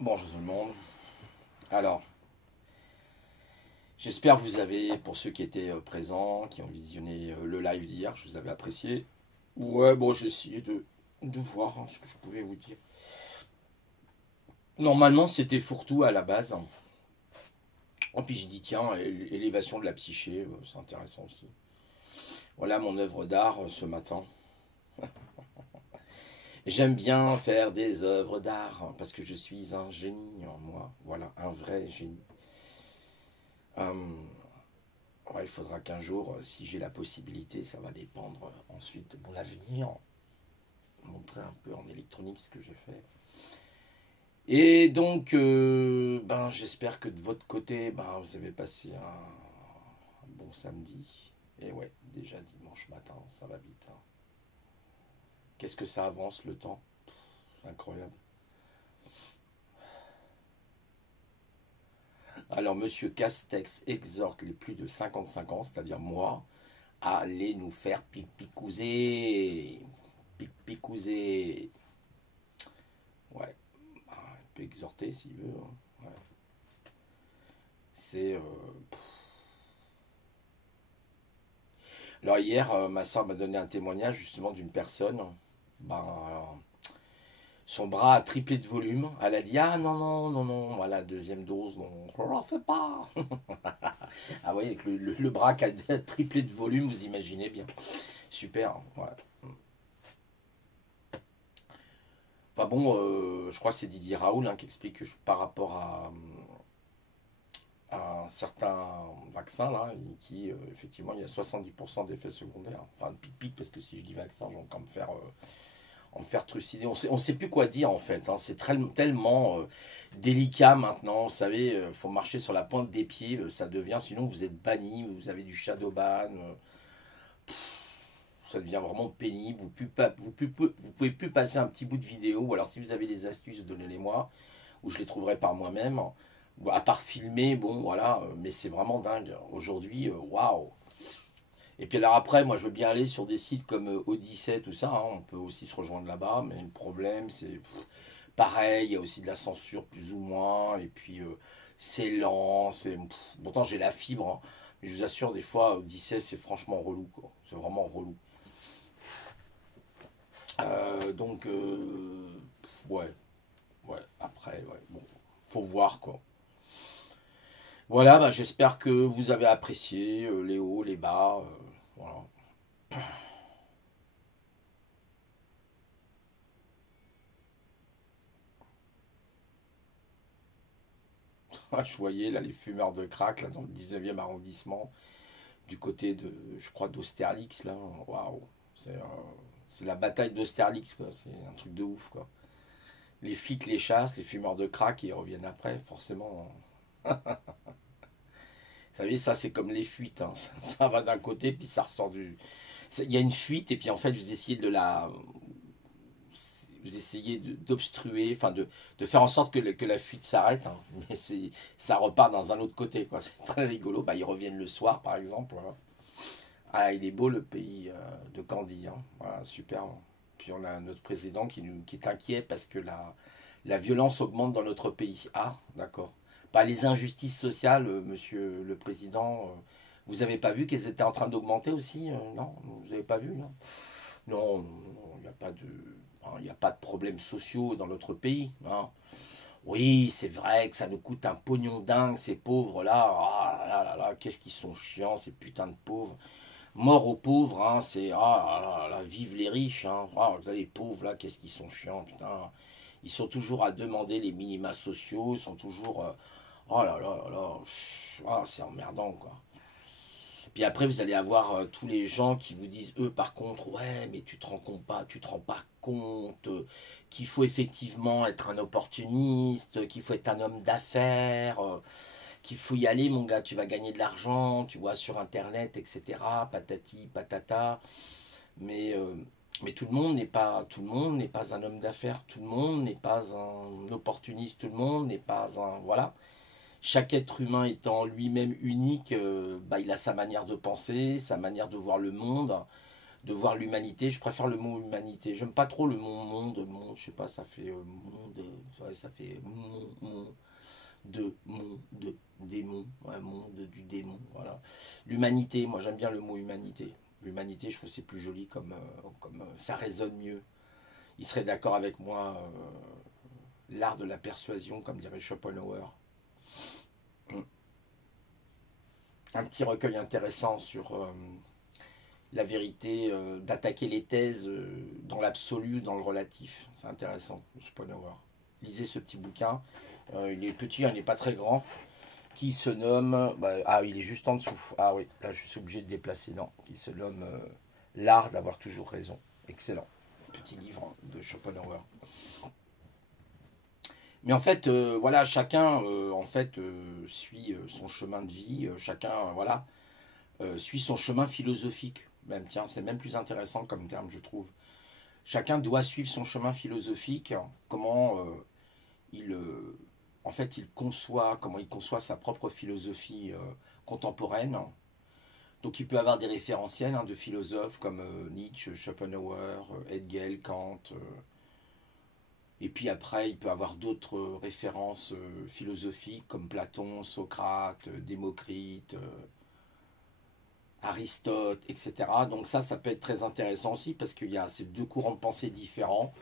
Bonjour tout le monde. Alors, j'espère que vous avez, pour ceux qui étaient présents, qui ont visionné le live d'hier, je vous avais apprécié. Ouais, bon, j'ai essayé de voir ce que je pouvais vous dire. Normalement, c'était fourre-tout à la base. Et puis j'ai dit, tiens, élévation de la psyché, c'est intéressant aussi. Voilà mon œuvre d'art ce matin. J'aime bien faire des œuvres d'art parce que je suis un génie, moi. Voilà, un vrai génie. Euh, Ouais, il faudra qu'un jour, si j'ai la possibilité, ça va dépendre ensuite de mon avenir, montrer un peu en électronique ce que j'ai fait. Et donc, j'espère que de votre côté, vous avez passé un bon samedi. Et ouais, déjà dimanche matin, ça va vite, hein. Qu'est-ce que ça avance le temps? C'est incroyable. Alors, Monsieur Castex exhorte les plus de 55 ans, c'est-à-dire moi, à aller nous faire pic-picouser. Pic-picouser. Ouais, il peut exhorter s'il veut, hein. Ouais. C'est. Alors hier, ma soeur m'a donné un témoignage justement d'une personne. Alors, son bras a triplé de volume. Elle a dit, ah non, non, non, non, voilà, deuxième dose, non, je ne fais pas. Ah oui, avec le bras qui a triplé de volume, vous imaginez bien. Super, hein, ouais. Enfin bon, je crois que c'est Didier Raoul qui explique que par rapport à un certain vaccin là, qui effectivement il y a 70% d'effets secondaires. Enfin pic-pic parce que si je dis vaccin, j'ai encore me faire trucider. On sait plus quoi dire en fait, hein. C'est tellement délicat maintenant. Vous savez, faut marcher sur la pointe des pieds, ça devient. Sinon vous êtes banni, vous avez du shadow ban. Ça devient vraiment pénible. Vous pouvez plus passer un petit bout de vidéo. Ou alors si vous avez des astuces, donnez-les-moi. Ou je les trouverai par moi-même. À part filmer, bon voilà, mais c'est vraiment dingue. Aujourd'hui, waouh! Et puis alors après, moi je veux bien aller sur des sites comme Odyssey, tout ça, hein, on peut aussi se rejoindre là-bas, mais le problème c'est pareil, il y a aussi de la censure plus ou moins, et puis c'est lent, pourtant j'ai la fibre, hein, mais je vous assure, des fois, Odyssey c'est franchement relou, quoi. C'est vraiment relou. Ouais, ouais, après, ouais, bon, faut voir quoi. Voilà, j'espère que vous avez apprécié les hauts, les bas. Voilà. Je voyais là les fumeurs de crack là, dans le 19e arrondissement, du côté de, je crois, d'Austerlitz là. Waouh, c'est la bataille d'Austerlitz quoi. C'est un truc de ouf quoi. Les flics les chassent, les fumeurs de crack ils reviennent après, forcément. Vous savez, ça c'est comme les fuites, hein. Ça va d'un côté puis ça ressort du. Il y a une fuite et puis en fait vous essayez vous essayez d'obstruer, enfin de faire en sorte que la fuite s'arrête, hein. Mais ça repart dans un autre côté, quoi. C'est très rigolo. Ils reviennent le soir, par exemple. Voilà. Ah, il est beau le pays de Candy, hein. Voilà, super. Puis on a notre président qui est inquiet parce que la violence augmente dans notre pays. Ah, d'accord. Les injustices sociales, monsieur le président, vous n'avez pas vu qu'elles étaient en train d'augmenter aussi, non? Vous n'avez pas vu, non? Non, il n'y a pas de. Il n'y a pas de problèmes sociaux dans notre pays, hein. Oui, c'est vrai que ça nous coûte un pognon dingue, ces pauvres-là. Ah là là là, qu'est-ce qu'ils sont chiants, ces putains de pauvres. Mort aux pauvres, hein, c'est. Ah là là là, vive les riches, hein. Ah, les pauvres, là, qu'est-ce qu'ils sont chiants, putain. Ils sont toujours à demander les minima sociaux, ils sont toujours. Oh là là là là. Ah, c'est emmerdant, quoi. Puis après, vous allez avoir tous les gens qui vous disent, eux, par contre, ouais, mais tu te rends pas compte qu'il faut effectivement être un opportuniste, qu'il faut être un homme d'affaires, qu'il faut y aller, mon gars, tu vas gagner de l'argent, tu vois, sur Internet, etc. Patati, patata. Mais, euh, mais tout le monde n'est pas un homme d'affaires, tout le monde n'est pas un opportuniste, tout le monde n'est pas un, voilà. Chaque être humain étant lui-même unique, il a sa manière de penser, sa manière de voir le monde. de voir l'humanité. Je préfère le mot humanité. J'aime pas trop le mot monde, je sais pas, ça fait monde, ouais, ça fait de démon, ouais, monde du démon, voilà. L'humanité, moi j'aime bien le mot humanité. L'humanité, je trouve que c'est plus joli comme ça résonne mieux. Il serait d'accord avec moi, l'art de la persuasion, comme dirait Schopenhauer. Un petit recueil intéressant sur la vérité, d'attaquer les thèses dans l'absolu, dans le relatif. C'est intéressant, Schopenhauer. Lisez ce petit bouquin. Il est petit, il n'est pas très grand. Qui se nomme... ah, il est juste en dessous. Ah oui, là je suis obligé de déplacer. Non, qui se nomme L'art d'avoir toujours raison. Excellent. Petit livre de Schopenhauer. Mais en fait, voilà, chacun suit son chemin de vie. Chacun, voilà, suit son chemin philosophique. Même, tiens, c'est même plus intéressant comme terme, je trouve. Chacun doit suivre son chemin philosophique. Comment il, en fait, comment il conçoit sa propre philosophie contemporaine. Donc, il peut avoir des référentiels de philosophes comme Nietzsche, Schopenhauer, Hegel, Kant. Et puis après, il peut avoir d'autres références philosophiques comme Platon, Socrate, Démocrite, Aristote, etc. Donc ça peut être très intéressant aussi parce qu'il y a ces deux courants de pensée différents.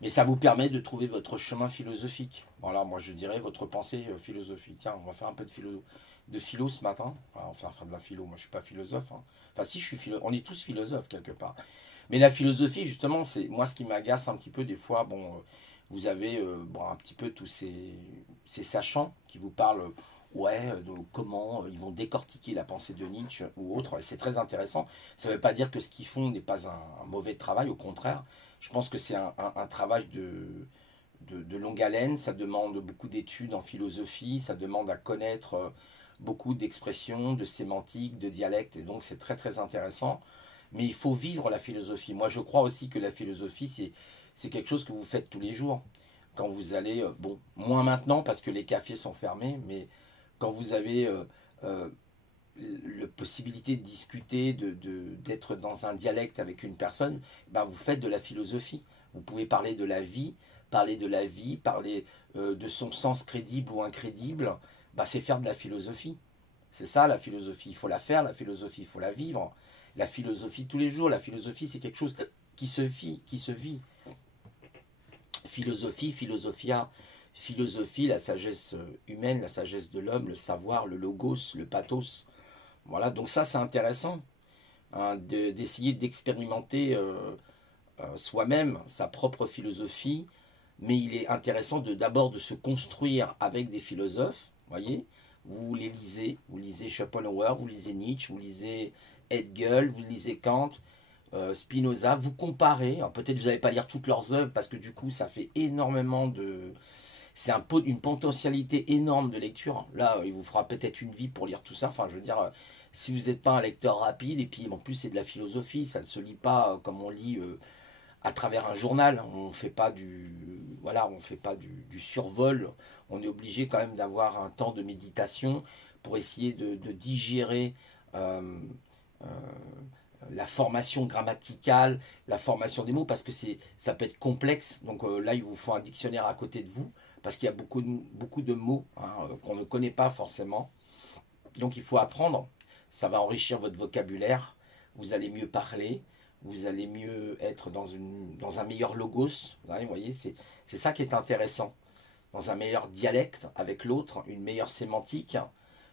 Mais ça vous permet de trouver votre chemin philosophique. Voilà, moi je dirais votre pensée philosophique. Tiens, on va faire un peu de philo ce matin. Enfin, on va faire de la philo. Moi je suis pas philosophe. Hein. Enfin si, je suis on est tous philosophes quelque part. Mais la philosophie, justement, c'est moi ce qui m'agace un petit peu des fois. Bon, vous avez un petit peu tous ces sachants qui vous parlent, ouais, de comment ils vont décortiquer la pensée de Nietzsche ou autre. C'est très intéressant. Ça ne veut pas dire que ce qu'ils font n'est pas un mauvais travail, au contraire. Je pense que c'est un travail de longue haleine. Ça demande beaucoup d'études en philosophie, ça demande à connaître beaucoup d'expressions, de sémantique, de dialecte, et donc c'est très très intéressant. Mais il faut vivre la philosophie. Moi, je crois aussi que la philosophie, c'est quelque chose que vous faites tous les jours. Quand vous allez, bon, moins maintenant parce que les cafés sont fermés, mais quand vous avez la possibilité de discuter, d'être dans un dialecte avec une personne, ben vous faites de la philosophie. Vous pouvez parler de la vie, parler de son sens crédible ou incrédible. Ben, c'est faire de la philosophie. C'est ça la philosophie. Il faut la faire, la philosophie, il faut la vivre. La philosophie tous les jours, la philosophie c'est quelque chose qui se vit, Philosophie, philosophia, philosophie, la sagesse humaine, la sagesse de l'homme, le savoir, le logos, le pathos. Voilà, donc ça c'est intéressant d'essayer d'expérimenter soi-même sa propre philosophie, mais il est intéressant d'abord de se construire avec des philosophes, voyez, vous les lisez, vous lisez Schopenhauer, vous lisez Nietzsche, vous lisez Hegel, vous lisez Kant, Spinoza, vous comparez, peut-être vous n'allez pas lire toutes leurs œuvres parce que du coup ça fait énormément de... C'est une potentialité énorme de lecture. Là, il vous fera peut-être une vie pour lire tout ça. Enfin, je veux dire, si vous n'êtes pas un lecteur rapide, et puis en plus c'est de la philosophie, ça ne se lit pas comme on lit à travers un journal. On fait pas voilà, on fait pas du survol. On est obligé quand même d'avoir un temps de méditation pour essayer de digérer euh, euh, la formation grammaticale, la formation des mots, parce que ça peut être complexe. Donc là, il vous faut un dictionnaire à côté de vous, parce qu'il y a beaucoup de mots qu'on ne connaît pas forcément. Donc il faut apprendre. Ça va enrichir votre vocabulaire. Vous allez mieux parler. Vous allez mieux être dans un meilleur logos. Vous voyez, c'est ça qui est intéressant. Dans un meilleur dialecte avec l'autre, une meilleure sémantique.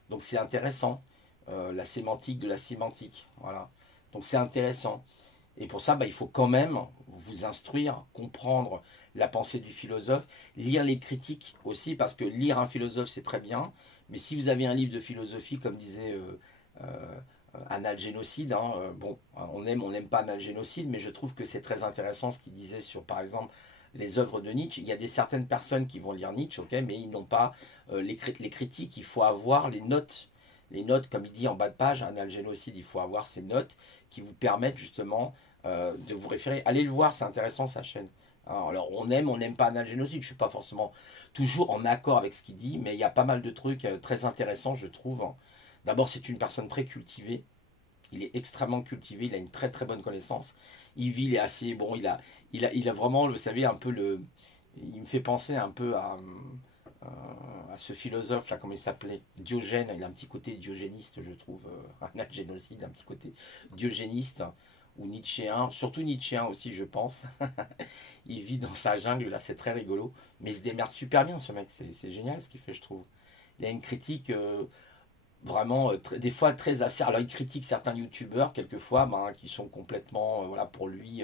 Donc c'est intéressant. La sémantique de la sémantique. Voilà. Donc c'est intéressant. Et pour ça, il faut quand même vous instruire, comprendre la pensée du philosophe, lire les critiques aussi, parce que lire un philosophe, c'est très bien. Mais si vous avez un livre de philosophie, comme disait Analgénocide, bon, on n'aime pas Analgénocide, mais je trouve que c'est très intéressant ce qu'il disait sur, par exemple, les œuvres de Nietzsche. Il y a certaines personnes qui vont lire Nietzsche, ok, mais ils n'ont pas les critiques. Il faut avoir les notes. Les notes, comme il dit en bas de page, Analgénocide, il faut avoir ces notes qui vous permettent justement de vous référer. Allez le voir, c'est intéressant sa chaîne. Alors on n'aime pas Analgénocide, je ne suis pas forcément toujours en accord avec ce qu'il dit, mais il y a pas mal de trucs très intéressants, je trouve. D'abord, c'est une personne très cultivée. Il est extrêmement cultivé, il a une très très bonne connaissance. Yves, il est assez bon, il a vraiment, vous savez, un peu il me fait penser un peu à ce philosophe là, comment il s'appelait, Diogène. Il a un petit côté diogéniste, je trouve, un acte génocide, un petit côté diogéniste ou nietzschéen, surtout nietzschéen aussi, je pense. Il vit dans sa jungle là, c'est très rigolo, mais il se démerde super bien ce mec, c'est génial ce qu'il fait, je trouve. Il a une critique vraiment des fois très acerbe. Alors il critique certains youtubeurs quelquefois ben, qui sont complètement voilà pour lui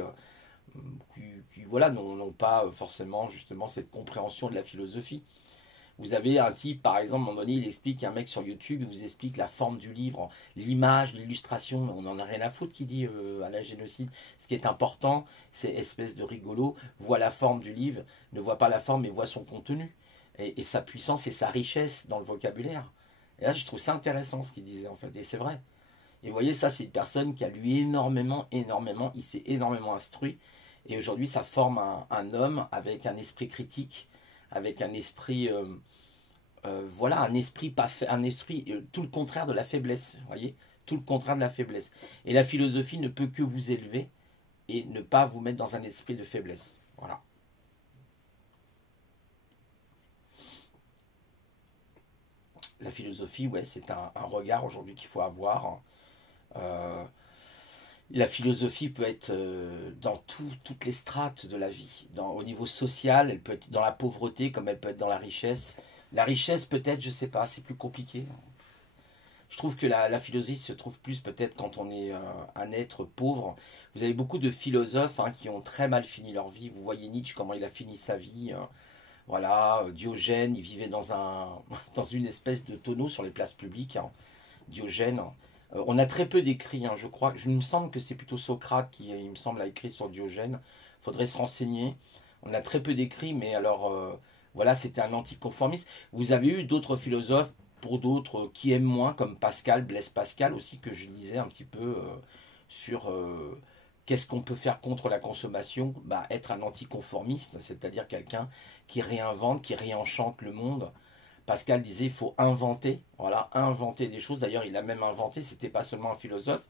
qui, voilà n'ont pas forcément justement cette compréhension de la philosophie. Vous avez un type par exemple à un moment donné il explique un mec sur YouTube, il vous explique la forme du livre, l'image, l'illustration, on en a rien à foutre qui dit à la génocide. Ce qui est important, c'est espèce de rigolo voit la forme du livre, ne voit pas la forme mais voit son contenu et sa puissance et sa richesse dans le vocabulaire. Et là, je trouve ça intéressant ce qu'il disait en fait. Et c'est vrai. Et vous voyez, ça, c'est une personne qui a lu énormément, énormément. Il s'est énormément instruit. Et aujourd'hui, ça forme un homme avec un esprit critique, avec un esprit, voilà, un esprit pas un esprit tout le contraire de la faiblesse. Vous voyez, tout le contraire de la faiblesse. Et la philosophie ne peut que vous élever et ne pas vous mettre dans un esprit de faiblesse. Voilà. La philosophie, ouais, c'est un regard aujourd'hui qu'il faut avoir. Euh, la philosophie peut être dans toutes les strates de la vie. Au niveau social, elle peut être dans la pauvreté comme elle peut être dans la richesse. La richesse, peut-être, je sais pas, c'est plus compliqué. Je trouve que la philosophie se trouve plus peut-être quand on est un être pauvre. Vous avez beaucoup de philosophes hein, qui ont très mal fini leur vie. Vous voyez Nietzsche, comment il a fini sa vie. Voilà, Diogène, il vivait dans une espèce de tonneau sur les places publiques. Hein. Diogène. On a très peu d'écrits, hein, je crois. Je me semble que c'est plutôt Socrate qui, il me semble, a écrit sur Diogène. Il faudrait se renseigner. On a très peu d'écrits, mais alors, voilà, c'était un anticonformiste. Vous avez eu d'autres philosophes, pour d'autres qui aiment moins, comme Pascal, Blaise Pascal aussi, que je lisais un petit peu sur qu'est-ce qu'on peut faire contre la consommation. Bah, être un anticonformiste, c'est-à-dire quelqu'un qui réinvente, qui réenchante le monde. Pascal disait il faut inventer, voilà, inventer des choses. D'ailleurs, il a même inventé, c'était pas seulement un philosophe.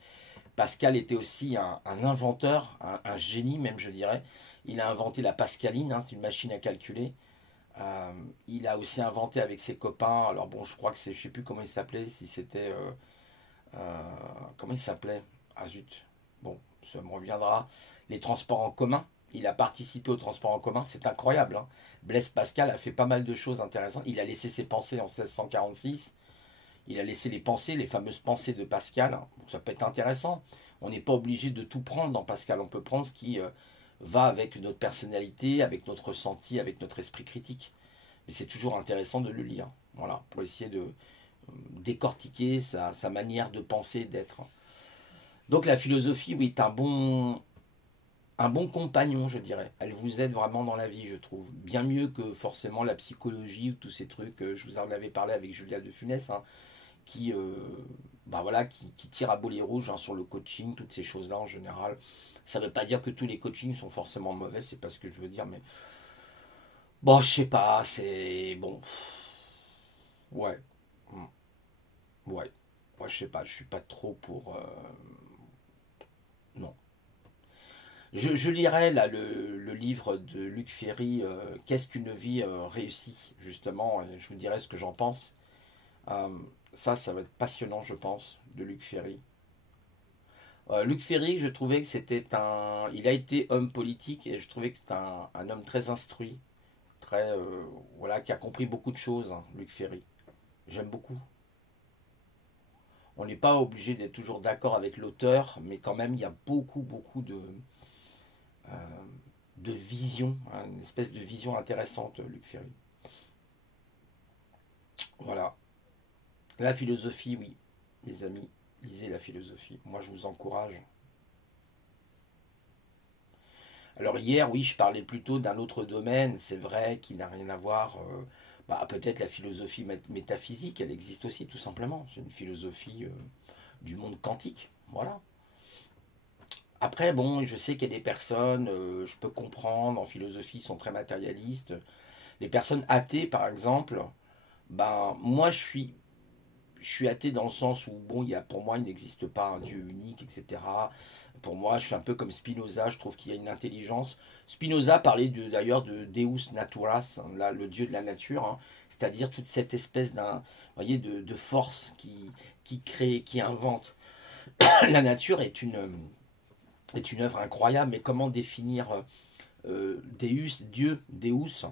Pascal était aussi un inventeur, un génie même, je dirais. Il a inventé la pascaline, hein, c'est une machine à calculer. Euh, il a aussi inventé avec ses copains. Alors bon, je crois que c'est, je sais plus comment il s'appelait, si c'était, comment il s'appelait. Ah zut. Bon, ça me reviendra. Les transports en commun. Il a participé aux transports en commun, c'est incroyable. Hein. Blaise Pascal a fait pas mal de choses intéressantes. Il a laissé ses pensées en 1646. Il a laissé les pensées, les fameuses pensées de Pascal. Bon, ça peut être intéressant. On n'est pas obligé de tout prendre dans Pascal. On peut prendre ce qui va avec notre personnalité, avec notre ressenti, avec notre esprit critique. Mais c'est toujours intéressant de le lire. Voilà, pour essayer de décortiquer sa manière de penser, d'être. Donc la philosophie, oui, est un bon compagnon, je dirais. Elle vous aide vraiment dans la vie, je trouve. Bien mieux que forcément la psychologie ou tous ces trucs. Je vous en avais parlé avec Julia de Funès, hein, qui, bah voilà, qui tire à boulet rouge hein, sur le coaching, toutes ces choses-là en général. Ça ne veut pas dire que tous les coachings sont forcément mauvais, c'est pas ce que je veux dire, mais bon, je sais pas, c'est bon. Ouais, mm, ouais. Moi, je sais pas, je suis pas trop pour. Non. Je lirai là le livre de Luc Ferry, Qu'est-ce qu'une vie réussie, justement, et je vous dirai ce que j'en pense. Euh, ça va être passionnant, je pense, de Luc Ferry. Luc Ferry, je trouvais que c'était un. Il a été homme politique et je trouvais que c'était un homme très instruit, très. Voilà, qui a compris beaucoup de choses, hein, Luc Ferry. J'aime beaucoup. On n'est pas obligé d'être toujours d'accord avec l'auteur, mais quand même, il y a beaucoup, beaucoup euh, de vision, hein, une espèce de vision intéressante, Luc Ferry. Voilà. La philosophie, oui, mes amis, lisez la philosophie. Moi, je vous encourage. Alors hier, oui, je parlais plutôt d'un autre domaine, c'est vrai, qui n'a rien à voir. Bah, peut-être la philosophie métaphysique, elle existe aussi, tout simplement. C'est une philosophie du monde quantique. Voilà. Après, bon, je sais qu'il y a des personnes, je peux comprendre, en philosophie, sont très matérialistes. Les personnes athées, par exemple, ben, moi, je suis athée dans le sens où, bon, pour moi, il n'existe pas un Dieu unique, etc. Pour moi, je suis un peu comme Spinoza, je trouve qu'il y a une intelligence. Spinoza parlait d'ailleurs de Deus Naturas, hein, là, le Dieu de la nature, hein, c'est-à-dire toute cette espèce voyez, de force qui crée, qui invente. La nature est une œuvre incroyable, mais comment définir Deus, Dieu, Deus,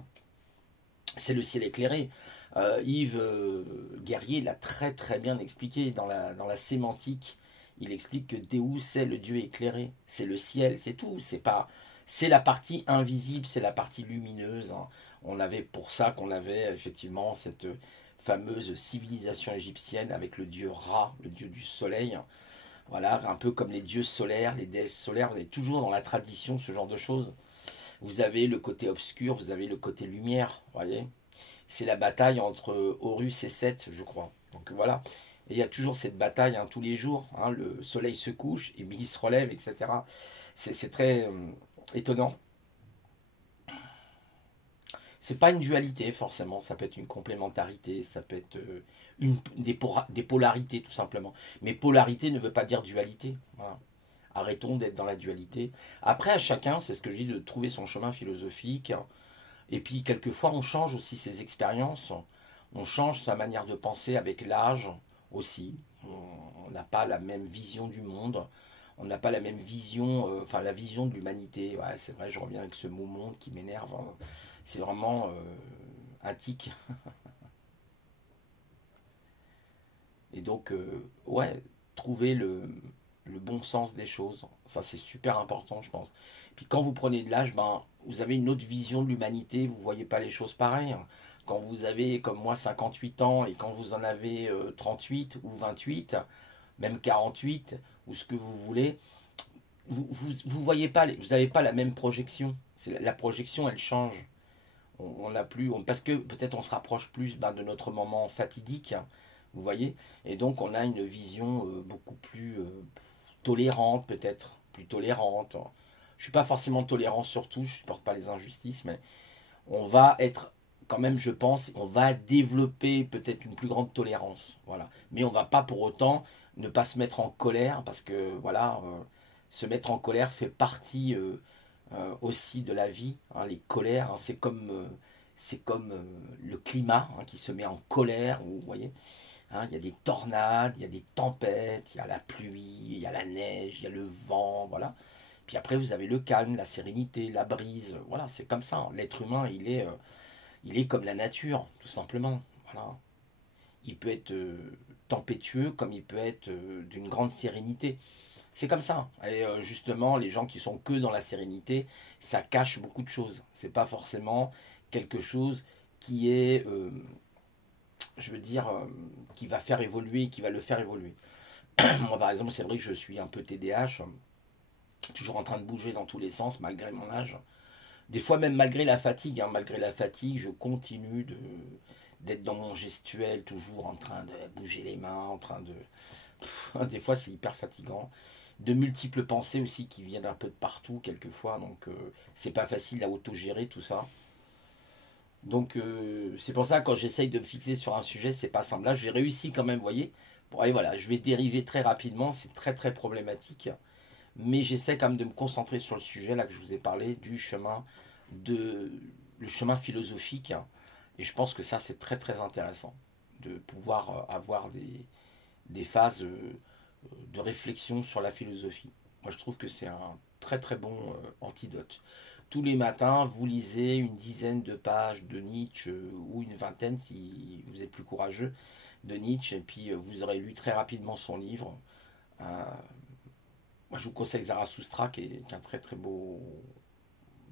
c'est le ciel éclairé. Yves Guerrier l'a très très bien expliqué dans la sémantique. Il explique que Deus c'est le Dieu éclairé, c'est le ciel, c'est tout. C'est la partie invisible, c'est la partie lumineuse, hein. On avait pour ça qu'on avait effectivement cette fameuse civilisation égyptienne avec le dieu Ra, le dieu du soleil. Voilà, un peu comme les dieux solaires, les déesses solaires. Vous avez toujours dans la tradition ce genre de choses. Vous avez le côté obscur, vous avez le côté lumière, voyez. C'est la bataille entre Horus et Seth, je crois. Donc voilà. Et il y a toujours cette bataille hein, tous les jours. Hein, le soleil se couche et puis il se relève, etc. C'est très étonnant. C'est pas une dualité forcément. Ça peut être une complémentarité, ça peut être des polarités tout simplement. Mais polarité ne veut pas dire dualité. Voilà. Arrêtons d'être dans la dualité. Après, à chacun, c'est ce que je dis, de trouver son chemin philosophique. Et puis, quelquefois, on change aussi ses expériences. On change sa manière de penser avec l'âge aussi. On n'a pas la même vision du monde. On n'a pas la même vision, enfin la vision de l'humanité. Ouais, c'est vrai, je reviens avec ce mot monde qui m'énerve, hein. C'est vraiment un tic. Et donc, ouais, trouver le bon sens des choses. Ça, c'est super important, je pense. Puis quand vous prenez de l'âge, ben, vous avez une autre vision de l'humanité. Vous ne voyez pas les choses pareilles. Quand vous avez, comme moi, 58 ans et quand vous en avez 38 ou 28, même 48 ou ce que vous voulez, vous voyez pas, vous n'avez pas la même projection. La projection, elle change. On n'a plus, parce que peut-être on se rapproche plus ben, de notre moment fatidique, hein, vous voyez, et donc on a une vision beaucoup plus tolérante, peut-être plus tolérante. Je suis pas forcément tolérant sur tout, je supporte pas les injustices, mais on va être quand même, je pense, on va développer peut-être une plus grande tolérance, voilà. Mais on va pas pour autant ne pas se mettre en colère, parce que voilà, se mettre en colère fait partie aussi de la vie, hein, les colères, hein, c'est comme le climat hein, qui se met en colère, vous voyez. Hein, il y a des tornades, il y a des tempêtes, il y a la pluie, il y a la neige, il y a le vent, voilà. Puis après, vous avez le calme, la sérénité, la brise, voilà, c'est comme ça, hein. L'être humain, il est comme la nature, tout simplement. Voilà. Il peut être tempétueux comme il peut être d'une grande sérénité. C'est comme ça. Et justement, les gens qui sont que dans la sérénité, ça cache beaucoup de choses. C'est pas forcément quelque chose qui est, je veux dire, qui va faire évoluer, qui va le faire évoluer. Moi, par exemple, c'est vrai que je suis un peu TDAH, toujours en train de bouger dans tous les sens, malgré mon âge. Des fois, même malgré la fatigue, hein, malgré la fatigue, je continue d'être dans mon gestuel, toujours en train de bouger les mains, en train de... Des fois, c'est hyper fatigant. De multiples pensées aussi qui viennent un peu de partout, quelquefois. Donc, c'est pas facile à autogérer tout ça. Donc, c'est pour ça, quand j'essaye de me fixer sur un sujet, c'est pas simple. Là, j'ai réussi quand même, vous voyez. Bon, et voilà, je vais dériver très rapidement. C'est très, très problématique. Mais j'essaie quand même de me concentrer sur le sujet, là, que je vous ai parlé, de, le chemin philosophique. Et je pense que ça, c'est très, très intéressant de pouvoir avoir des phases de réflexion sur la philosophie. Moi, je trouve que c'est un très très bon antidote. Tous les matins, vous lisez une dizaine de pages de Nietzsche ou une vingtaine si vous êtes plus courageux de Nietzsche, et puis vous aurez lu très rapidement son livre. Euh, Moi, je vous conseille Zarathustra, qui est un très très beau,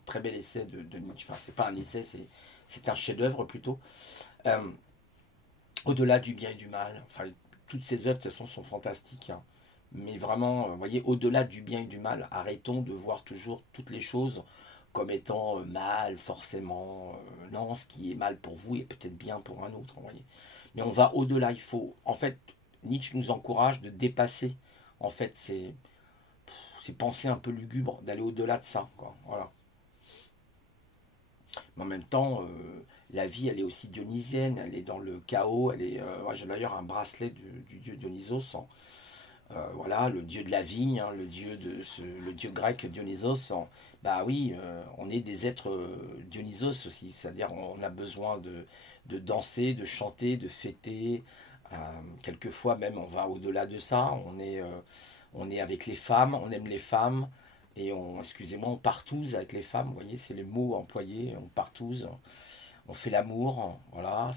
très bel essai de Nietzsche. Enfin, c'est pas un essai, c'est un chef-d'œuvre plutôt. Euh, Au-delà du bien et du mal. Enfin, toutes ces œuvres, de toute façon, sont fantastiques, hein. Mais vraiment, vous voyez, au-delà du bien et du mal, arrêtons de voir toujours toutes les choses comme étant mal, forcément. Non, ce qui est mal pour vous est peut-être bien pour un autre, vous voyez. Mais on va au-delà. Il faut, en fait, Nietzsche nous encourage de dépasser, en fait, ces pensées un peu lugubres, d'aller au-delà de ça, quoi. Voilà. Mais en même temps, la vie, elle est aussi dionysienne, elle est dans le chaos, elle est... ouais, j'ai d'ailleurs un bracelet du dieu Dionysos, hein. Voilà, le dieu de la vigne, hein, le dieu grec Dionysos. Bah oui, on est des êtres Dionysos aussi, c'est-à-dire on a besoin de danser, de chanter, de fêter. Euh, Quelquefois même, on va au-delà de ça. On est avec les femmes, on aime les femmes. Et excusez-moi, on partouze avec les femmes, vous voyez, c'est les mots employés, on partouze, on fait l'amour, voilà,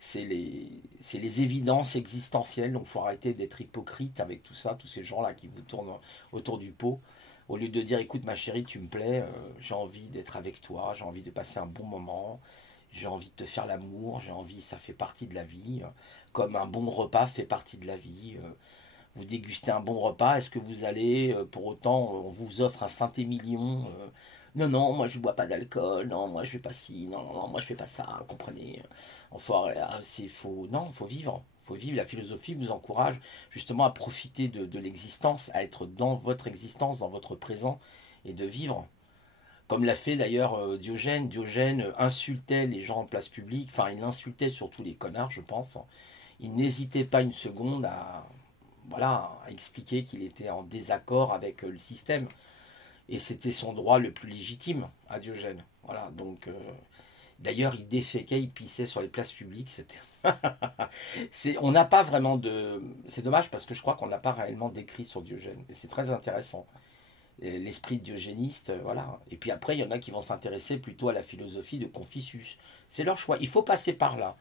c'est les évidences existentielles, donc il faut arrêter d'être hypocrite avec tout ça, tous ces gens-là qui vous tournent autour du pot, au lieu de dire, écoute ma chérie, tu me plais, j'ai envie d'être avec toi, j'ai envie de passer un bon moment, j'ai envie de te faire l'amour, j'ai envie, ça fait partie de la vie, comme un bon repas fait partie de la vie, vous dégustez un bon repas, est-ce que vous allez, pour autant, on vous offre un Saint-Émilion, non, non, moi je bois pas d'alcool, non, moi je fais pas ci, non, non, non, moi je fais pas ça, comprenez. Enfin, c'est faux, non, faut vivre. Faut vivre, la philosophie vous encourage justement à profiter de l'existence, à être dans votre existence, dans votre présent, et de vivre. Comme l'a fait d'ailleurs Diogène. Diogène insultait les gens en place publique, enfin il insultait surtout les connards, je pense. Il n'hésitait pas une seconde voilà, à expliquer qu'il était en désaccord avec le système. Et c'était son droit le plus légitime à Diogène. Voilà, donc d'ailleurs il déféquait, il pissait sur les places publiques. C'était, on n'a pas vraiment de, c'est dommage parce que je crois qu'on n'a pas réellement d'écrit sur Diogène. Et c'est très intéressant. L'esprit diogéniste, voilà. Et puis après, il y en a qui vont s'intéresser plutôt à la philosophie de Confucius. C'est leur choix. Il faut passer par là.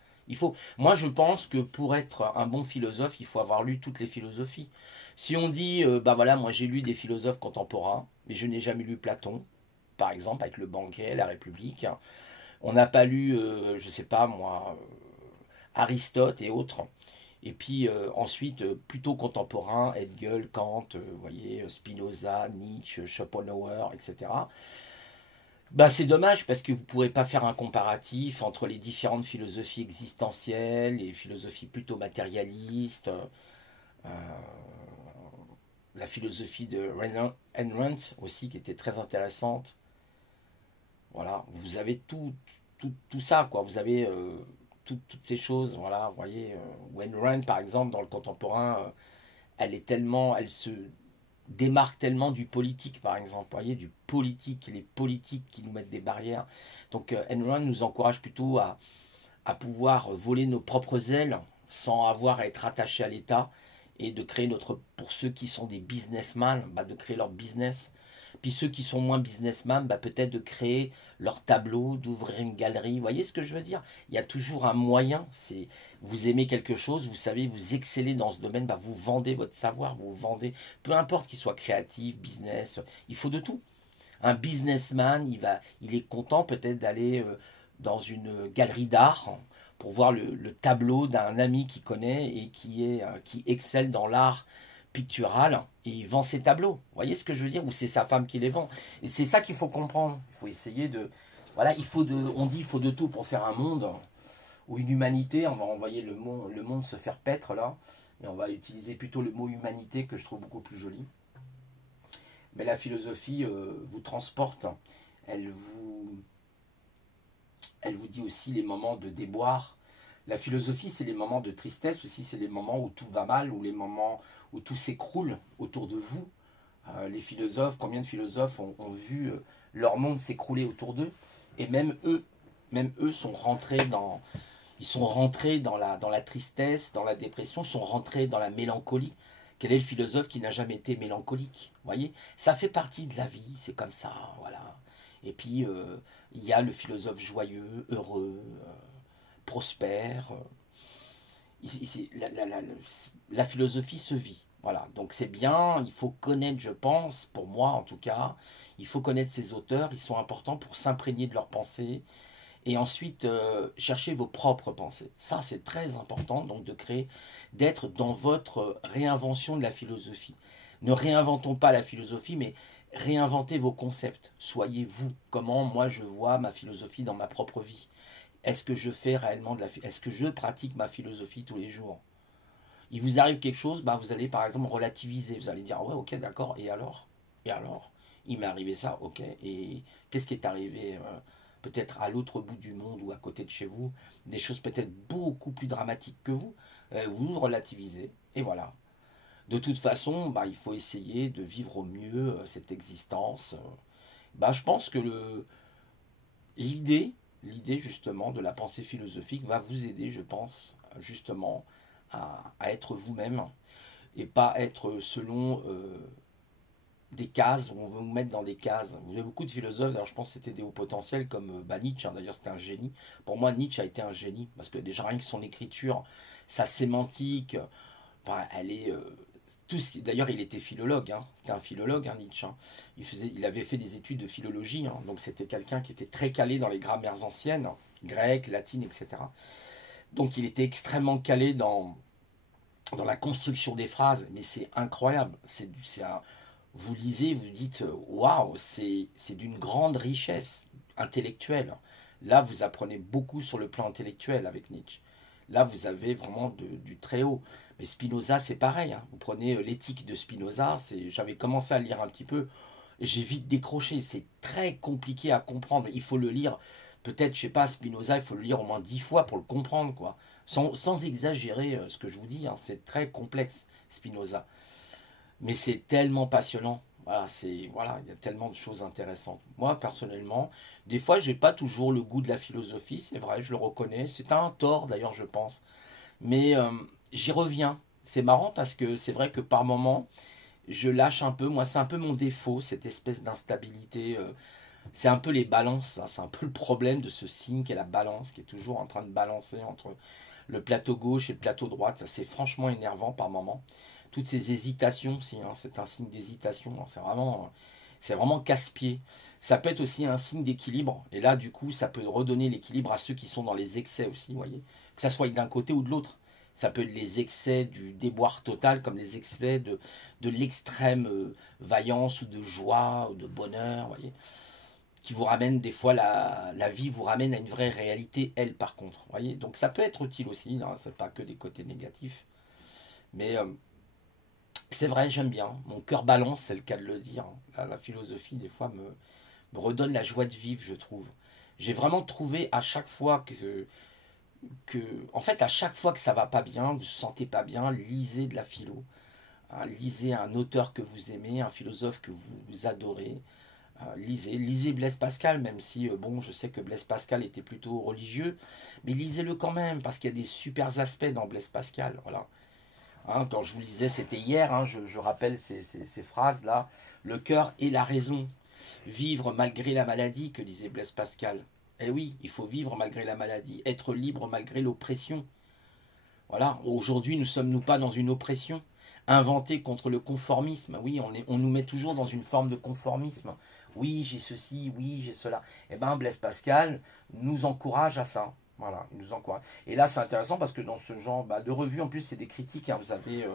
Moi, je pense que pour être un bon philosophe, il faut avoir lu toutes les philosophies. Si on dit, bah voilà, moi j'ai lu des philosophes contemporains, mais je n'ai jamais lu Platon, par exemple, avec le Banquet, la République. On n'a pas lu, je sais pas moi, Aristote et autres. Et puis ensuite, plutôt contemporain, Hegel, Kant, vous voyez, Spinoza, Nietzsche, Schopenhauer, etc. Bah, c'est dommage parce que vous ne pourrez pas faire un comparatif entre les différentes philosophies existentielles, les philosophies plutôt matérialistes, euh, la philosophie de Ayn Rand aussi qui était très intéressante. Voilà, vous avez tout ça, quoi. Vous avez toutes ces choses, voilà, vous voyez. Ayn Rand, par exemple, dans le contemporain, elle se démarque tellement du politique, par exemple, vous voyez, du politique, les politiques qui nous mettent des barrières. Donc, Ayn Rand nous encourage plutôt à pouvoir voler nos propres ailes sans avoir à être attaché à l'État et de créer pour ceux qui sont des businessmen, bah, de créer leur business. Puis ceux qui sont moins businessmen, bah, peut-être de créer leur tableau, d'ouvrir une galerie. Vous voyez ce que je veux dire? Il y a toujours un moyen. C'est vous aimez quelque chose, vous savez, vous excellez dans ce domaine, bah, vous vendez votre savoir, vous vendez, peu importe qu'il soit créatif, business, il faut de tout. Un businessman, il est content peut-être d'aller dans une galerie d'art pour voir le tableau d'un ami qu'il connaît et qui excelle dans l'art pictural et il vend ses tableaux. Vous voyez ce que je veux dire? Ou c'est sa femme qui les vend. Et c'est ça qu'il faut comprendre. Il faut essayer de... Voilà, on dit il faut de tout pour faire un monde ou une humanité. On va envoyer le monde se faire paître là. Et on va utiliser plutôt le mot humanité que je trouve beaucoup plus joli. Mais la philosophie vous transporte. Elle vous, elle vous dit aussi les moments de déboire. La philosophie, c'est les moments de tristesse aussi, c'est les moments où tout va mal, ou les moments où tout s'écroule autour de vous. Les philosophes, combien de philosophes ont vu leur monde s'écrouler autour d'eux, et même eux ils sont rentrés dans la tristesse, dans la dépression, sont rentrés dans la mélancolie. Quel est le philosophe qui n'a jamais été mélancolique? Vous voyez, ça fait partie de la vie, c'est comme ça, voilà. Et puis, il y a le philosophe joyeux, heureux, prospère. La philosophie se vit. Voilà, donc c'est bien, il faut connaître, je pense, pour moi en tout cas, il faut connaître ces auteurs, ils sont importants pour s'imprégner de leurs pensées, et ensuite chercher vos propres pensées. Ça, c'est très important, donc d'être dans votre réinvention de la philosophie. Ne réinventons pas la philosophie, mais réinventez vos concepts. Soyez vous. Comment moi je vois ma philosophie dans ma propre vie. Est-ce que je fais réellement est-ce que je pratique ma philosophie tous les jours? Il vous arrive quelque chose, bah vous allez par exemple relativiser. Vous allez dire, ouais, ok, d'accord, et alors? Et alors? Il m'est arrivé ça, ok, et qu'est-ce qui est arrivé? peut-être à l'autre bout du monde ou à côté de chez vous, des choses peut-être beaucoup plus dramatiques que vous. Vous relativisez, et voilà. De toute façon, bah, il faut essayer de vivre au mieux cette existence. Bah, je pense que l'idée, l'idée justement de la pensée philosophique va vous aider, je pense, justement, à être vous-même et pas être selon des cases, on veut vous mettre dans des cases. Vous avez beaucoup de philosophes, alors je pense que c'était des hauts potentiels comme Nietzsche, hein, d'ailleurs c'était un génie. Pour moi, Nietzsche a été un génie, parce que déjà rien que son écriture, sa sémantique, bah, elle est... D'ailleurs, il était philologue, hein. C'était un philologue, hein, Nietzsche. Hein. Il avait fait des études de philologie, hein. Donc c'était quelqu'un qui était très calé dans les grammaires anciennes, grecques, latines, etc. Donc il était extrêmement calé dans la construction des phrases, mais c'est incroyable. Vous lisez, vous dites, waouh, c'est d'une grande richesse intellectuelle. Là, vous apprenez beaucoup sur le plan intellectuel avec Nietzsche. Là, vous avez vraiment du très haut. Mais Spinoza, c'est pareil. Hein. Vous prenez l'éthique de Spinoza, j'avais commencé à lire un petit peu, et j'ai vite décroché. C'est très compliqué à comprendre. Il faut le lire, peut-être, je sais pas, Spinoza, il faut le lire au moins 10 fois pour le comprendre, quoi. Sans exagérer ce que je vous dis, hein. C'est très complexe, Spinoza. Mais c'est tellement passionnant. Voilà, il y a tellement de choses intéressantes. Moi, personnellement, des fois, j'ai pas toujours le goût de la philosophie, c'est vrai, je le reconnais. C'est un tort, d'ailleurs, je pense. Mais j'y reviens. C'est marrant parce que c'est vrai que par moments, je lâche un peu. Moi, c'est un peu mon défaut, cette espèce d'instabilité. C'est un peu les balances. Hein. C'est un peu le problème de ce signe qui est la balance, qui est toujours en train de balancer entre le plateau gauche et le plateau droite. Ça, c'est franchement énervant par moments. Toutes ces hésitations, si, hein, c'est un signe d'hésitation. Hein. C'est vraiment casse-pied. Ça peut être aussi un signe d'équilibre. Et là, du coup, ça peut redonner l'équilibre à ceux qui sont dans les excès aussi, vous voyez. Que ça soit d'un côté ou de l'autre. Ça peut être les excès du déboire total, comme les excès de l'extrême vaillance ou de joie ou de bonheur, vous voyez. Qui vous ramène des fois, la vie vous ramène à une vraie réalité, elle, par contre. Vous voyez. Donc ça peut être utile aussi, hein, c'est pas que des côtés négatifs. Mais c'est vrai, j'aime bien. Mon cœur balance, c'est le cas de le dire. La philosophie, des fois, me redonne la joie de vivre, je trouve. J'ai vraiment trouvé à chaque fois en fait, à chaque fois que ça va pas bien, vous vous sentez pas bien, lisez de la philo. Hein, lisez un auteur que vous aimez, un philosophe que vous adorez. Lisez Blaise Pascal, même si, bon, je sais que Blaise Pascal était plutôt religieux, mais lisez-le quand même, parce qu'il y a des super aspects dans Blaise Pascal. Voilà. Hein, quand je vous lisais, c'était hier, hein, je rappelle ces phrases-là. Le cœur et la raison. Vivre malgré la maladie, que disait Blaise Pascal. Eh oui, il faut vivre malgré la maladie, être libre malgré l'oppression. Voilà, aujourd'hui, nous sommes-nous pas dans une oppression inventée contre le conformisme. Oui, on nous met toujours dans une forme de conformisme. Oui, j'ai ceci, oui, j'ai cela. Eh bien, Blaise Pascal nous encourage à ça. Voilà, il nous encourage. Et là, c'est intéressant parce que dans ce genre de revue, en plus, c'est des critiques. Hein. Vous avez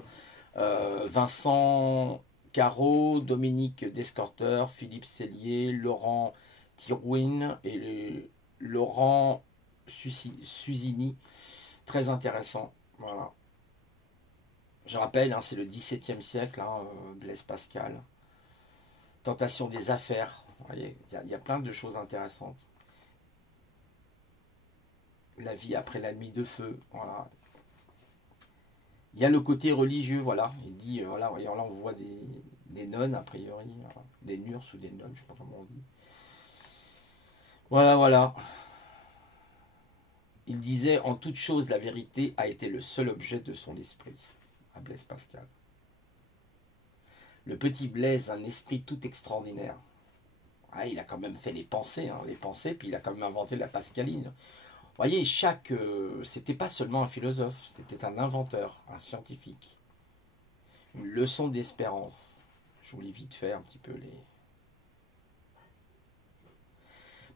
Vincent Caro, Dominique Descorteur, Philippe Sellier, Laurent Thirouin et Laurent Susini. Très intéressant. Voilà. Je rappelle, hein, c'est le XVIIe siècle, hein, Blaise Pascal. Tentation des affaires. Vous voyez, il y a plein de choses intéressantes. La vie après la nuit de feu. Voilà. Il y a le côté religieux, voilà. Il dit, voilà, voyons, là on voit des nonnes, a priori. Voilà. Des nurses ou des nonnes, je ne sais pas comment on dit. Voilà, voilà. Il disait, en toute chose, la vérité a été le seul objet de son esprit. À Blaise Pascal. Le petit Blaise, un esprit tout extraordinaire. Ah, il a quand même fait les pensées, puis il a quand même inventé la pascaline. Vous voyez, c'était pas seulement un philosophe, c'était un inventeur, un scientifique. Une leçon d'espérance. Je vous lis vite fait un petit peu les...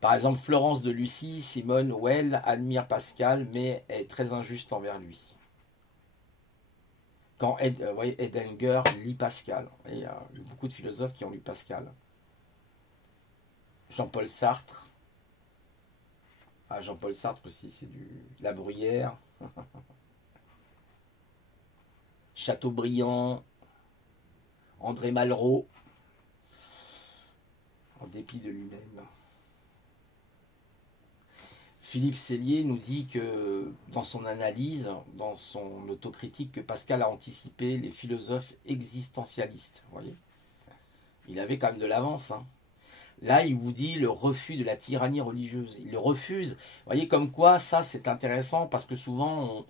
Par exemple, Florence de Lucie, Simone Weil admire Pascal, mais est très injuste envers lui. Quand Heidegger lit Pascal, il y a eu beaucoup de philosophes qui ont lu Pascal. Jean-Paul Sartre. Ah, Jean-Paul Sartre aussi, c'est du La Bruyère. Chateaubriand. André Malraux. En dépit de lui-même. Philippe Sellier nous dit que dans son analyse, dans son autocritique, que Pascal a anticipé les philosophes existentialistes. Vous voyez, il avait quand même de l'avance. Hein. Là, il vous dit le refus de la tyrannie religieuse. Il le refuse. Vous voyez, comme quoi, ça, c'est intéressant parce que souvent,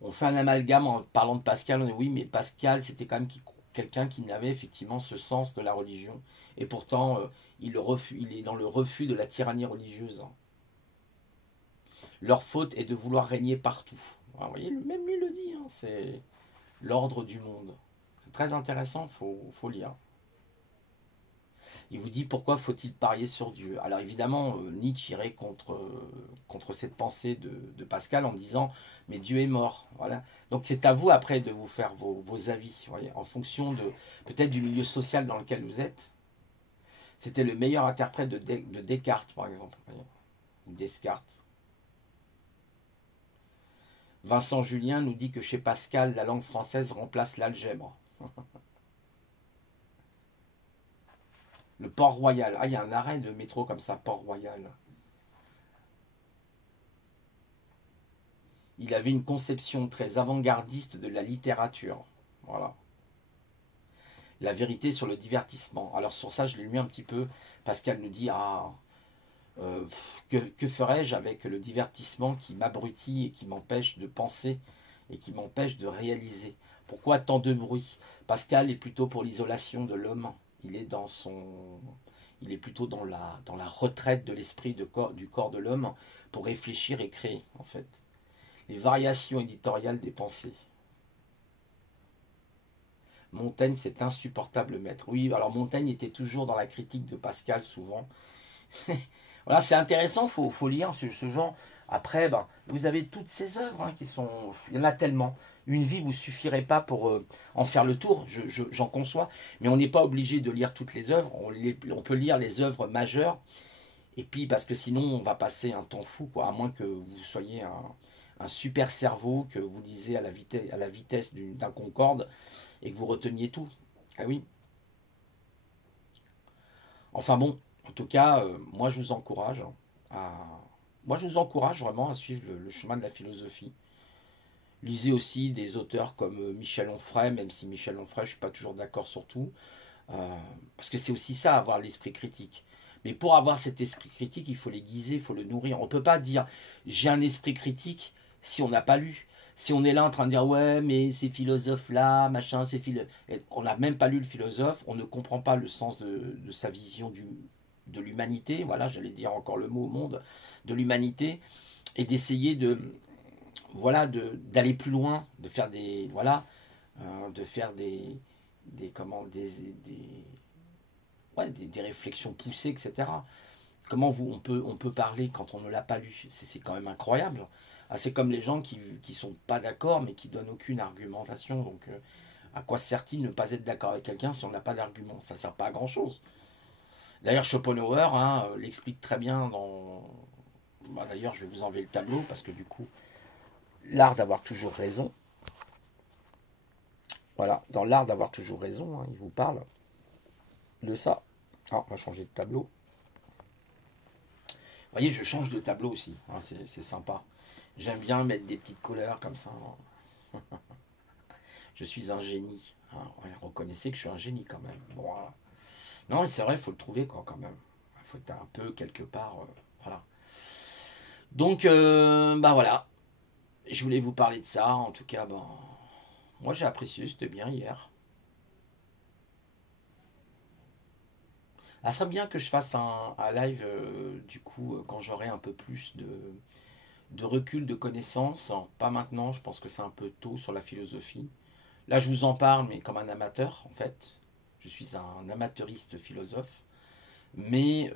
on fait un amalgame en parlant de Pascal. On dit oui, mais Pascal, c'était quand même quelqu'un qui n'avait effectivement ce sens de la religion. Et pourtant, il est dans le refus de la tyrannie religieuse. Leur faute est de vouloir régner partout. Alors, vous voyez, même lui le dit, hein, c'est l'ordre du monde. C'est très intéressant, faut lire. Il vous dit pourquoi faut-il parier sur Dieu. Alors évidemment, Nietzsche irait contre cette pensée de Pascal en disant mais Dieu est mort. Voilà. Donc c'est à vous après de vous faire vos avis, voyez, en fonction de peut-être du milieu social dans lequel vous êtes. C'était le meilleur interprète de Descartes, par exemple. Voyez. Descartes. Vincent Julien nous dit que chez Pascal, la langue française remplace l'algèbre. Le Port-Royal. Ah, il y a un arrêt de métro comme ça, Port-Royal. Il avait une conception très avant-gardiste de la littérature. Voilà. La vérité sur le divertissement. Alors sur ça, je l'ai lu un petit peu. Pascal nous dit, que ferais-je avec le divertissement qui m'abrutit et qui m'empêche de penser et qui m'empêche de réaliser? Pourquoi tant de bruit? Pascal est plutôt pour l'isolation de l'homme. Il est plutôt dans la retraite de l'esprit du corps de l'homme pour réfléchir et créer, en fait. Les variations éditoriales des pensées. Montaigne, c'est insupportable maître. Oui, alors Montaigne était toujours dans la critique de Pascal, souvent. Voilà, c'est intéressant, faut lire ce genre. Après, vous avez toutes ces œuvres qui sont... Il y en a tellement. Une vie vous suffirait pas pour en faire le tour, j'en conçois. Mais on n'est pas obligé de lire toutes les œuvres. On peut lire les œuvres majeures. Et puis, parce que sinon, on va passer un temps fou, quoi. À moins que vous soyez un super cerveau, que vous lisez à la vitesse d'un Concorde et que vous reteniez tout. Ah oui. Enfin bon, en tout cas, moi je vous encourage vraiment à suivre le chemin de la philosophie. Lisez aussi des auteurs comme Michel Onfray, même si Michel Onfray, je ne suis pas toujours d'accord sur tout, parce que c'est aussi ça, avoir l'esprit critique. Mais pour avoir cet esprit critique, il faut l'aiguiser, il faut le nourrir. On ne peut pas dire j'ai un esprit critique si on n'a pas lu. Si on est là en train de dire ouais, mais ces philosophes-là, machin, on n'a même pas lu le philosophe, on ne comprend pas le sens de sa vision de l'humanité, voilà, j'allais dire encore le mot au monde, de l'humanité, et d'essayer d'aller plus loin, de faire des réflexions poussées, etc. Comment on peut parler quand on ne l'a pas lu? C'est quand même incroyable. Ah, c'est comme les gens qui sont pas d'accord mais qui donnent aucune argumentation. Donc à quoi sert-il ne pas être d'accord avec quelqu'un si on n'a pas d'argument? Ça sert pas à grand chose. D'ailleurs Schopenhauer l'explique très bien dans... d'ailleurs je vais vous enlever le tableau parce que du coup l'art d'avoir toujours raison. Voilà, dans l'art d'avoir toujours raison, il vous parle de ça. Ah, on va changer de tableau. Vous voyez, je change de tableau aussi, c'est sympa. J'aime bien mettre des petites couleurs comme ça. Je suis un génie. Ouais, reconnaissez que je suis un génie quand même. Bon, voilà. Non, c'est vrai, il faut le trouver quand même. Il faut être un peu quelque part. Voilà. Donc, voilà. Je voulais vous parler de ça. En tout cas, moi j'ai apprécié, c'était bien hier. Ça serait bien que je fasse un live, du coup, quand j'aurai un peu plus de recul, de connaissances. Pas maintenant, je pense que c'est un peu tôt sur la philosophie. Là, je vous en parle, mais comme un amateur, en fait. Je suis un amateuriste philosophe. Mais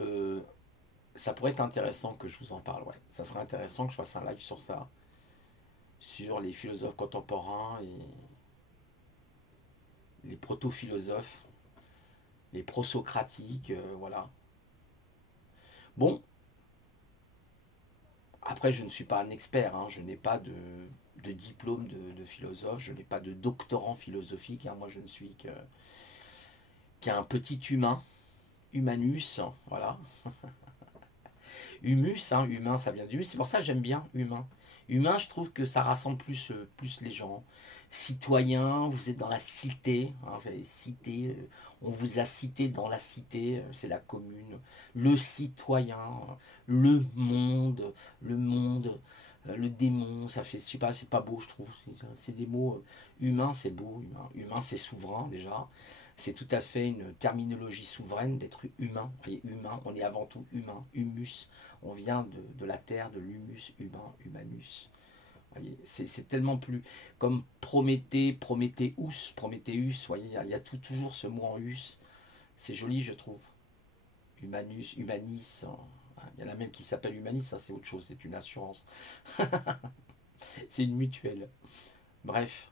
ça pourrait être intéressant que je vous en parle, ouais. Ça serait intéressant que je fasse un live sur ça. Sur les philosophes contemporains et les proto-philosophes, les prosocratiques, voilà. Bon, après, je ne suis pas un expert, je n'ai pas de diplôme de philosophe, je n'ai pas de doctorant philosophique, moi je ne suis qu'un petit humain, humanus, voilà. Humus, hein, humain, ça vient d'humus. C'est pour ça que j'aime bien humain. Humain, je trouve que ça rassemble plus les gens. Citoyen, vous êtes dans la cité, hein, vous avez cité, on vous a cité dans la cité, c'est la commune. Le citoyen, le monde, le démon, ça fait, je sais pas, c'est pas beau, je trouve. C'est des mots. Humain, c'est beau, humain. Humain, c'est souverain déjà. C'est tout à fait une terminologie souveraine d'être humain. Vous voyez, humain, on est avant tout humain. Humus, on vient de la terre, de l'humus, humain, humanus. Vous voyez, c'est tellement plus comme Prométhée, Prométhéus, Prométhéeus. Vous voyez, il y a toujours ce mot en us. C'est joli, je trouve. Humanus, humanis. Il y en a même qui s'appelle humanis, ça c'est autre chose, c'est une assurance. C'est une mutuelle. Bref.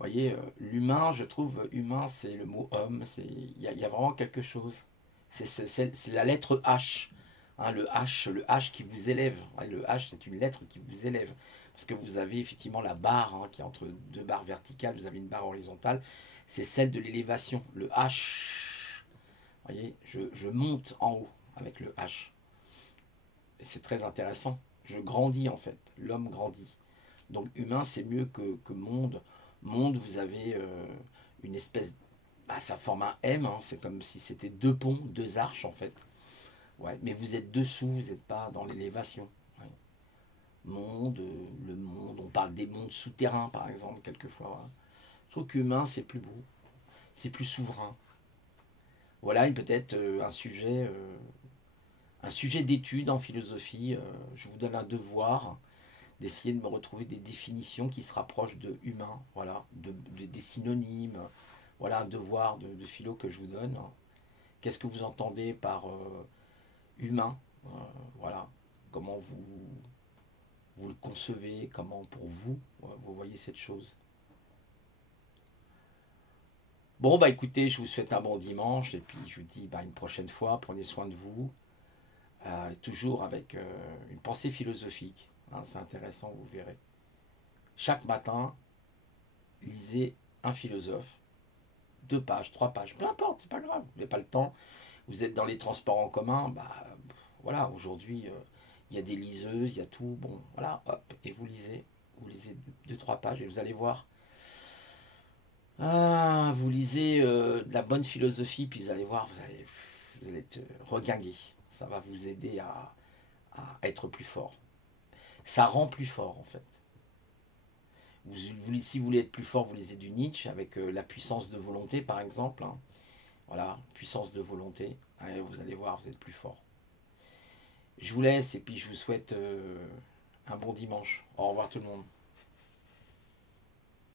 Vous voyez, l'humain, je trouve, humain, c'est le mot homme, il y a vraiment quelque chose. C'est la lettre H, hein, le H qui vous élève. Hein, le H, c'est une lettre qui vous élève. Parce que vous avez effectivement la barre, hein, qui est entre deux barres verticales, vous avez une barre horizontale, c'est celle de l'élévation, le H. Vous voyez, je monte en haut avec le H. Et c'est très intéressant. Je grandis en fait, l'homme grandit. Donc humain, c'est mieux que monde. Monde, vous avez une espèce... Bah, ça forme un M, hein, c'est comme si c'était deux ponts, deux arches en fait. Ouais, mais vous êtes dessous, vous n'êtes pas dans l'élévation. Ouais. Monde, le monde, on parle des mondes souterrains par exemple, quelquefois. Ouais. Je trouve qu'humain, c'est plus beau, c'est plus souverain. Voilà, peut-être un sujet d'étude en philosophie. Je vous donne un devoir d'essayer de me retrouver des définitions qui se rapprochent de humain, voilà, des synonymes, voilà un devoir de philo que je vous donne. Qu'est-ce que vous entendez par humain, voilà, comment vous le concevez, comment pour vous, vous voyez cette chose. Bon, bah écoutez, je vous souhaite un bon dimanche, et puis je vous dis bah, une prochaine fois, prenez soin de vous, toujours avec une pensée philosophique, hein, c'est intéressant, vous verrez. Chaque matin, lisez un philosophe, 2 pages, 3 pages, peu importe, c'est pas grave, vous n'avez pas le temps, vous êtes dans les transports en commun, bah voilà, aujourd'hui, il y a des liseuses, il y a tout, bon, voilà, hop, et vous lisez 2, 3 pages, et vous allez voir, vous lisez de la bonne philosophie, puis vous allez voir, vous allez être reguingué, ça va vous aider à être plus fort, ça rend plus fort en fait. Si vous voulez être plus fort, vous lisez du Nietzsche avec la puissance de volonté, par exemple. Hein. Voilà, puissance de volonté. Allez, vous allez voir, vous êtes plus fort. Je vous laisse et puis je vous souhaite un bon dimanche. Au revoir tout le monde.